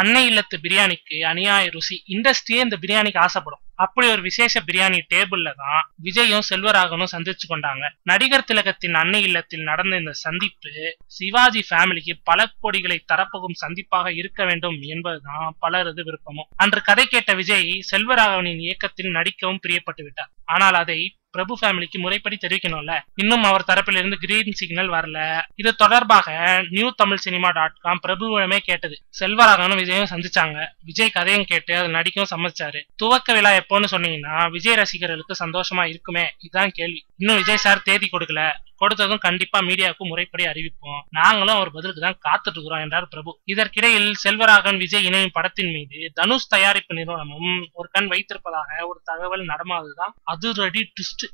அன்னை இல்லத்து பிரியாணிக்கு அநியாய ருசி. இண்டஸ்ட்ரியே இந்த பிரியாணிக்கு ஆசைப்படும். அப்படி ஒரு விசேஷ பிரியாணி டேபிள்ல தான் விஜயும் செல்வராகவனும் சந்திச்சு கொண்டாங்க. நடிகர் திலகத்தின் அன்னை இல்லத்தில் நடந்த இந்த சந்திப்பு சிவாஜி ஃபேமிலிக்கு பல கோடிகளை தரப்போகும் சந்திப்பாக இருக்க வேண்டும் என்பதுதான் பலரது விருப்பமும். அன்று கதை கேட்ட விஜய் செல்வராகவனின் இயக்கத்தில் நடிக்கவும் பிரியப்பட்டு விட்டார். ஆனால் அதை பிரபு ஃபேமிலிக்கு முறைப்படி தெரிவிக்கணும்ல. இன்னும் அவர் தரப்பிலிருந்து கிரீன் சிக்னல் வரல. இது தொடர்பாக NewTamilCinema.com பிரபுவிடமே கேட்டது. செல்வராகவனும் விஜயும் சந்திச்சாங்க. விஜய் கதையும் கேட்டு அது நடிக்கவும் சம்மதிச்சாரு. துவக்க விழா எப்போன்னு சொன்னீங்கன்னா விஜய் ரசிகர்களுக்கு சந்தோஷமா இருக்குமே, இதுதான் கேள்வி. இன்னும் விஜய் சார் தேதி கொடுக்கல. கொடுத்ததும் கண்டிப்பா மீடியாவுக்கு முறைப்படி அறிவிப்போம். நாங்களும் அவர் பதிலுக்கு தான் காத்துட்டு இருக்கிறோம் என்றார் பிரபு. இதற்கிடையில் செல்வராகவன் விஜய் இணையும் படத்தின் மீது தனுஷ் தயாரிப்பு நிறுவனமும் ஒரு கண் வைத்திருப்பதாக ஒரு தகவல் நடமாதுதான் அதிரடி ட்விஸ்ட்.